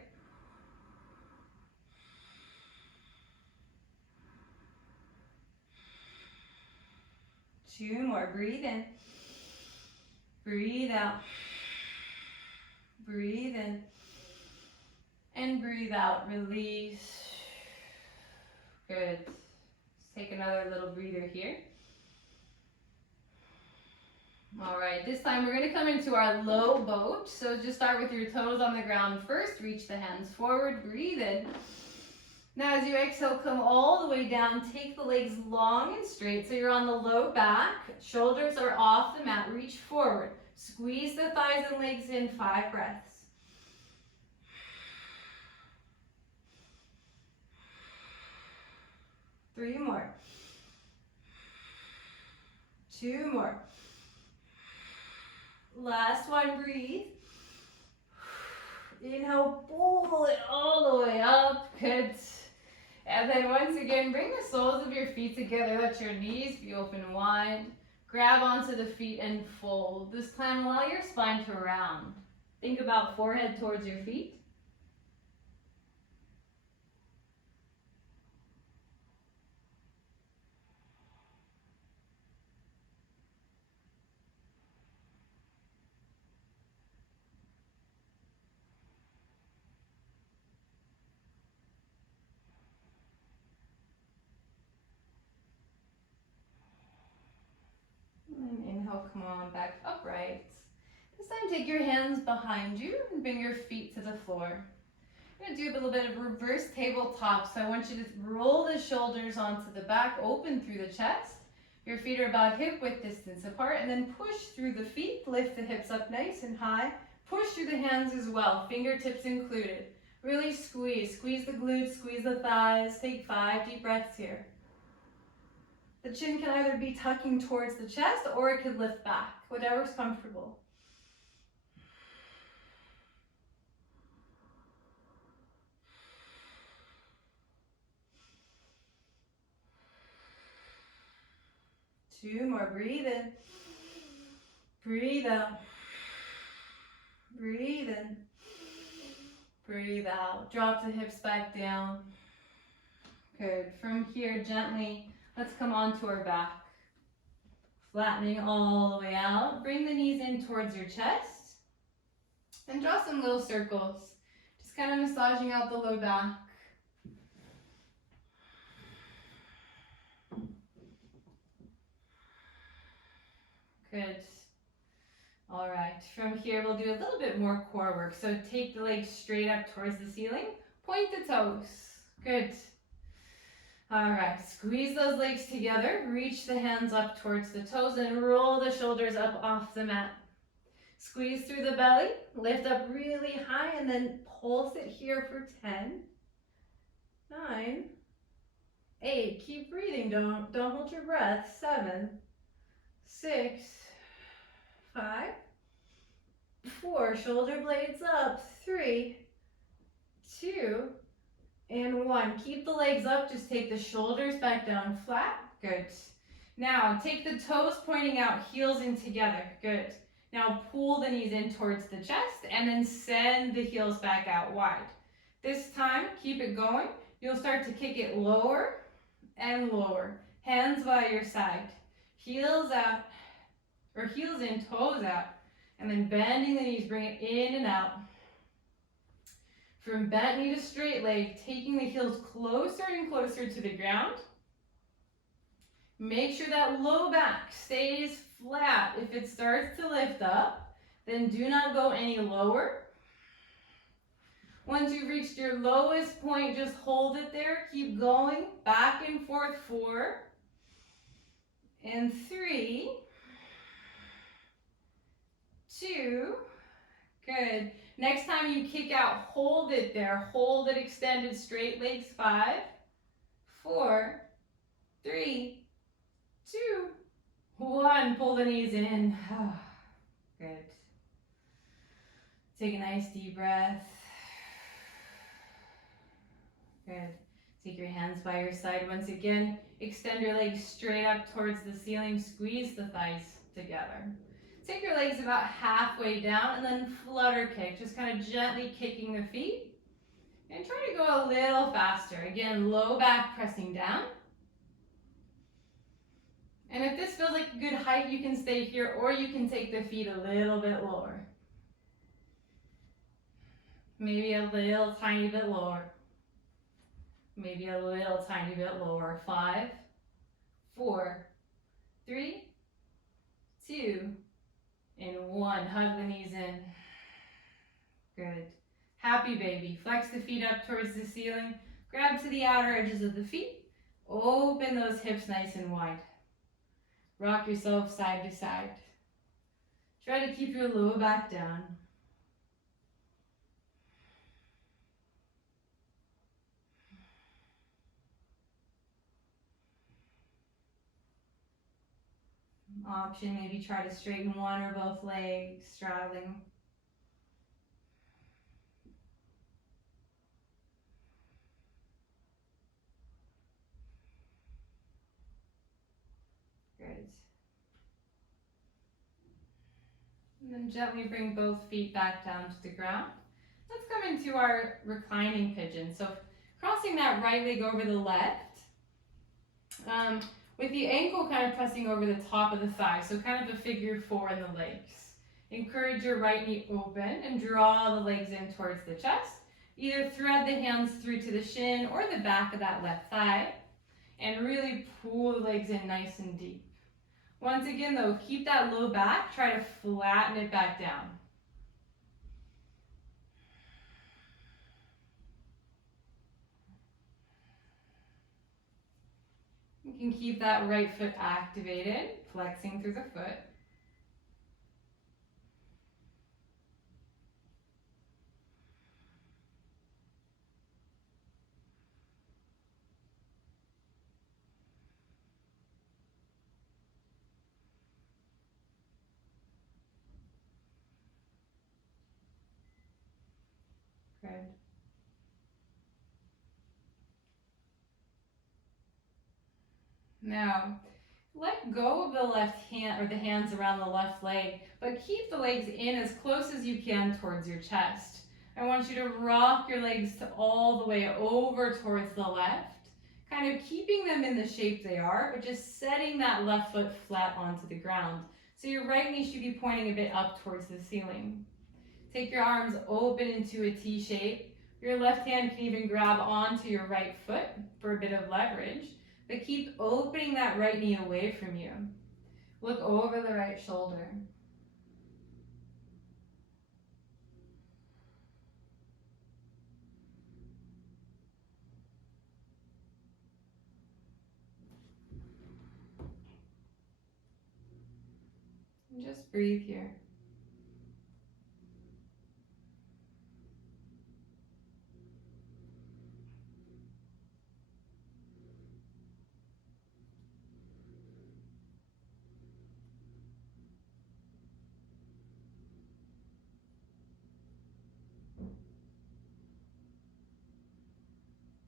Two more, breathe in. Breathe out. Breathe in. And breathe out, release. Good. Let's take another little breather here. All right, this time we're going to come into our low boat. So just start with your toes on the ground first. Reach the hands forward. Breathe in. Now as you exhale, come all the way down. Take the legs long and straight. So you're on the low back. Shoulders are off the mat. Reach forward. Squeeze the thighs and legs in. 5 breaths. Three more. 2 more. Last one, breathe. Inhale, pull it all the way up. Good. And then once again, bring the soles of your feet together. Let your knees be open wide. Grab onto the feet and fold. This time, allow your spine to round. Think about forehead towards your feet. And inhale, come on back upright. This time take your hands behind you and bring your feet to the floor. We're going to do a little bit of reverse tabletop. So I want you to roll the shoulders onto the back, open through the chest. Your feet are about hip width distance apart, and then push through the feet. Lift the hips up nice and high. Push through the hands as well, fingertips included. Really squeeze. Squeeze the glutes, squeeze the thighs. Take 5 deep breaths here. The chin can either be tucking towards the chest or it could lift back, whatever's comfortable. Two more, breathe in. Breathe out. Breathe in. Breathe out. Drop the hips back down. Good. From here, gently, let's come onto our back. Flattening all the way out. Bring the knees in towards your chest. And draw some little circles. Just kind of massaging out the low back. Good. All right, from here we'll do a little bit more core work. So take the legs straight up towards the ceiling. Point the toes. Good. All right, squeeze those legs together. Reach the hands up towards the toes and roll the shoulders up off the mat. Squeeze through the belly. Lift up really high and then pulse it here for 10, 9, 8. Keep breathing. Don't hold your breath. 7, 6, 5, 4, shoulder blades up, 3, 2, and 1. Keep the legs up, just take the shoulders back down flat. Good. Now, take the toes pointing out, heels in together. Good. Now, pull the knees in towards the chest and then send the heels back out wide. This time, keep it going. You'll start to kick it lower and lower. Hands by your side. Heels out, or heels in, toes out. And then bending the knees, bring it in and out. From bent knee to straight leg, taking the heels closer and closer to the ground. Make sure that low back stays flat. If it starts to lift up, then do not go any lower. Once you've reached your lowest point, just hold it there. Keep going, back and forth, 4 and 3, 2, good. Next time you kick out, hold it there. Hold it extended, straight legs, 5, 4, 3, 2, 1. Pull the knees in. Good. Take a nice deep breath. Good. Take your hands by your side once again. Extend your legs straight up towards the ceiling. Squeeze the thighs together. Take your legs about halfway down and then flutter kick. Just kind of gently kicking the feet. And try to go a little faster. Again, low back pressing down. And if this feels like a good height, you can stay here or you can take the feet a little bit lower. Maybe a little tiny bit lower. Maybe a little tiny bit lower. 5, 4, 3, 2, and 1. Hug the knees in. Good. Happy baby. Flex the feet up towards the ceiling. Grab to the outer edges of the feet. Open those hips nice and wide. Rock yourself side to side. Try to keep your low back down. Option, maybe try to straighten one or both legs, straddling. Good. And then gently bring both feet back down to the ground. Let's come into our reclining pigeon. So crossing that right leg over the left. With the ankle kind of pressing over the top of the thigh, so kind of a figure 4 in the legs. Encourage your right knee open and draw the legs in towards the chest. Either thread the hands through to the shin or the back of that left thigh, and really pull the legs in nice and deep. Once again though, keep that low back, try to flatten it back down. You can keep that right foot activated, flexing through the foot. Good. Now, let go of the left hand or the hands around the left leg, but keep the legs in as close as you can towards your chest. I want you to rock your legs all the way over towards the left, kind of keeping them in the shape they are, but just setting that left foot flat onto the ground. So your right knee should be pointing a bit up towards the ceiling. Take your arms open into a T shape. Your left hand can even grab onto your right foot for a bit of leverage. But keep opening that right knee away from you. Look over the right shoulder. And just breathe here.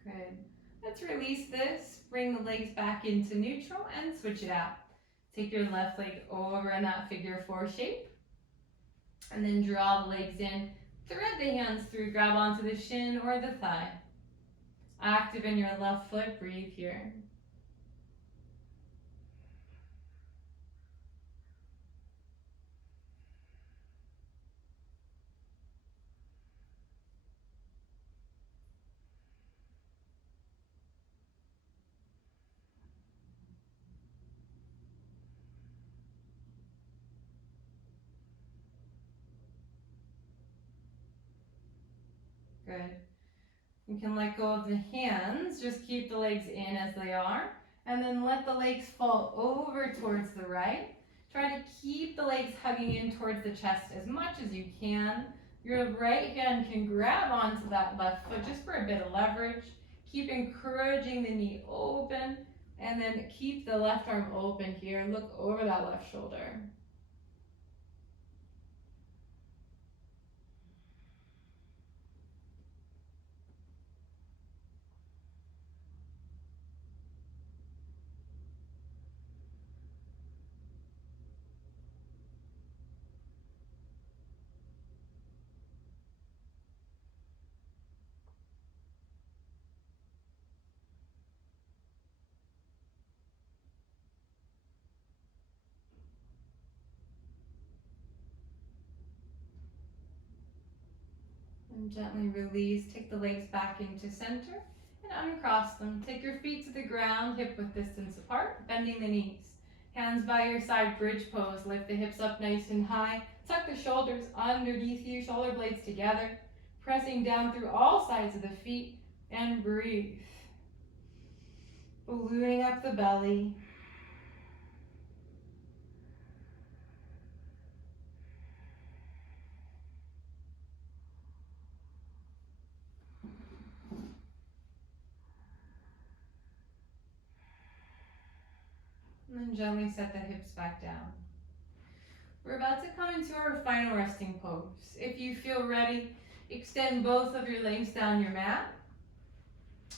Good. Let's release this. Bring the legs back into neutral and switch it out. Take your left leg over in that figure 4 shape. And then draw the legs in. Thread the hands through, grab onto the shin or the thigh. Active in your left foot, breathe here. Good. You can let go of the hands, just keep the legs in as they are, and then let the legs fall over towards the right. Try to keep the legs hugging in towards the chest as much as you can. Your right hand can grab onto that left foot just for a bit of leverage. Keep encouraging the knee open, and then keep the left arm open here. Look over that left shoulder. And gently release, take the legs back into center and uncross them. Take your feet to the ground, hip width distance apart, bending the knees. Hands by your side, bridge pose. Lift the hips up nice and high. Tuck the shoulders underneath you, shoulder blades together. Pressing down through all sides of the feet and breathe. Ballooning up the belly. And then gently set the hips back down. We're about to come into our final resting pose. If you feel ready, extend both of your legs down your mat.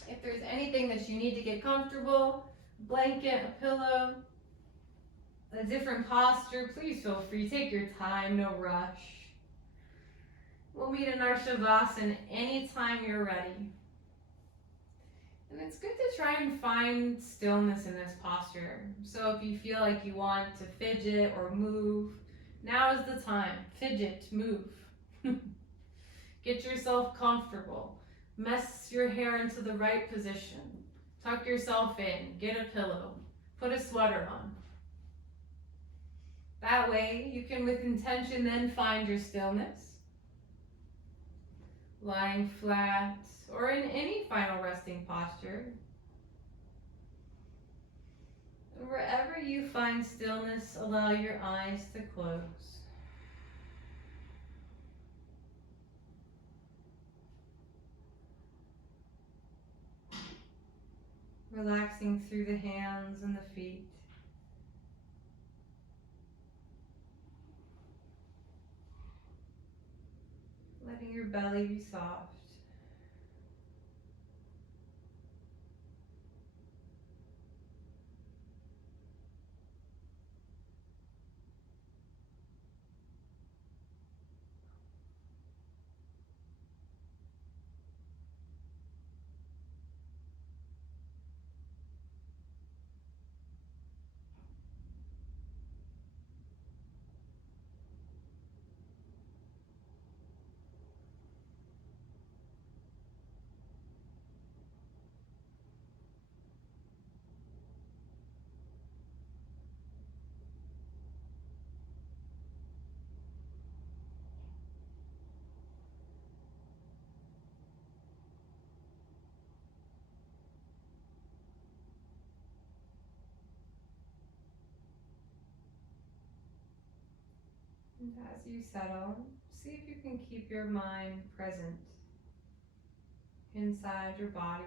If there's anything that you need to get comfortable, blanket, a pillow, a different posture, please feel free. Take your time, no rush. We'll meet in our Shavasana anytime you're ready. And it's good to try and find stillness in this posture. So if you feel like you want to fidget or move, now is the time. Fidget, move. Get yourself comfortable. Mess your hair into the right position. Tuck yourself in. Get a pillow. Put a sweater on. That way you can, with intention, then find your stillness. Lying flat or in any final resting posture. And wherever you find stillness, allow your eyes to close. Relaxing through the hands and the feet. Letting your belly be soft. And as you settle, see if you can keep your mind present inside your body,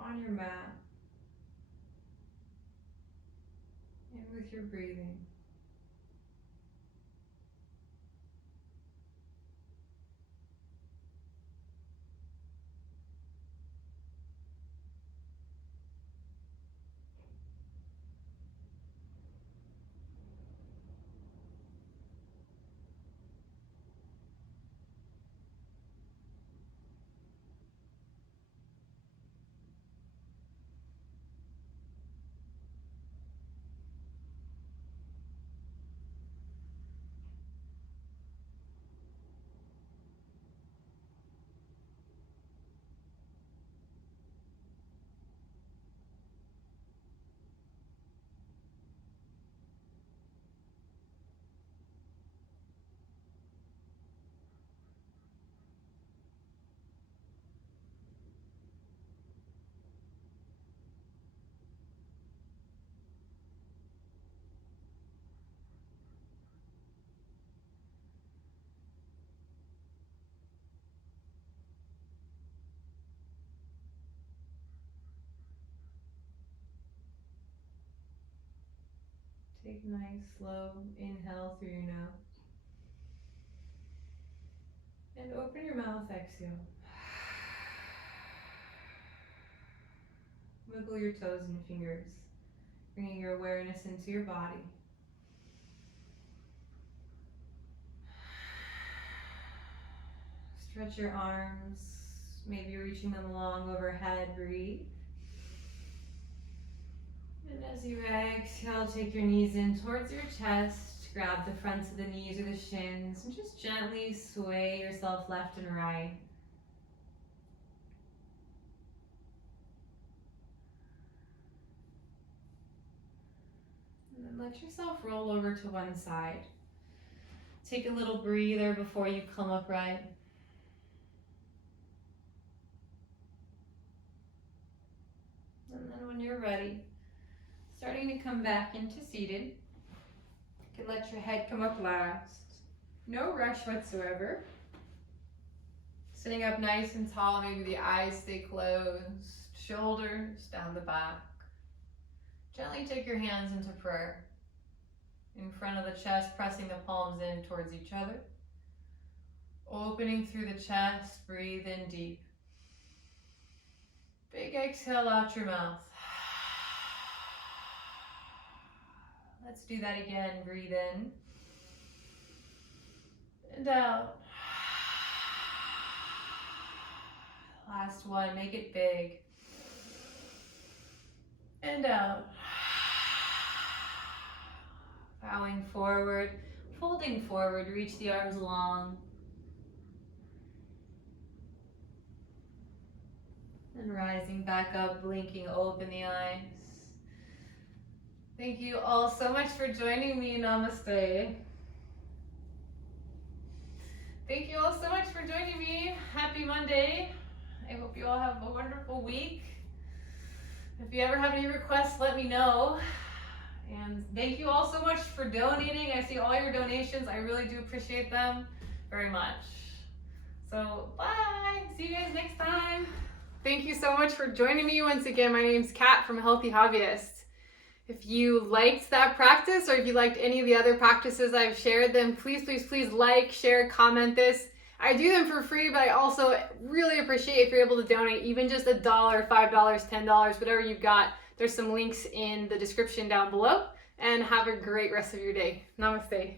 on your mat, and with your breathing. Take a nice slow inhale through your nose. And open your mouth, exhale. Wiggle your toes and fingers, bringing your awareness into your body. Stretch your arms, maybe reaching them along overhead, breathe. And as you exhale, take your knees in towards your chest, grab the fronts of the knees or the shins, and just gently sway yourself left and right. And then let yourself roll over to one side. Take a little breather before you come upright. And then when you're ready, starting to come back into seated. You can let your head come up last. No rush whatsoever. Sitting up nice and tall, maybe the eyes stay closed, shoulders down the back. Gently take your hands into prayer. In front of the chest, pressing the palms in towards each other. Opening through the chest, breathe in deep. Big exhale out your mouth. Let's do that again. Breathe in and out. Last one, make it big. And out. Bowing forward, folding forward, reach the arms long. And rising back up, blinking open the eyes. Thank you all so much for joining me. Namaste. Thank you all so much for joining me. Happy Monday. I hope you all have a wonderful week. If you ever have any requests, let me know. And thank you all so much for donating. I see all your donations. I really do appreciate them very much. So bye. See you guys next time. Thank you so much for joining me once again. My name's Kat from Healthy Hobbyist. If you liked that practice, or if you liked any of the other practices I've shared, then please, please, please like, share, comment this. I do them for free, but I also really appreciate if you're able to donate, even just $1, $5, $10, whatever you've got. There's some links in the description down below, and have a great rest of your day. Namaste.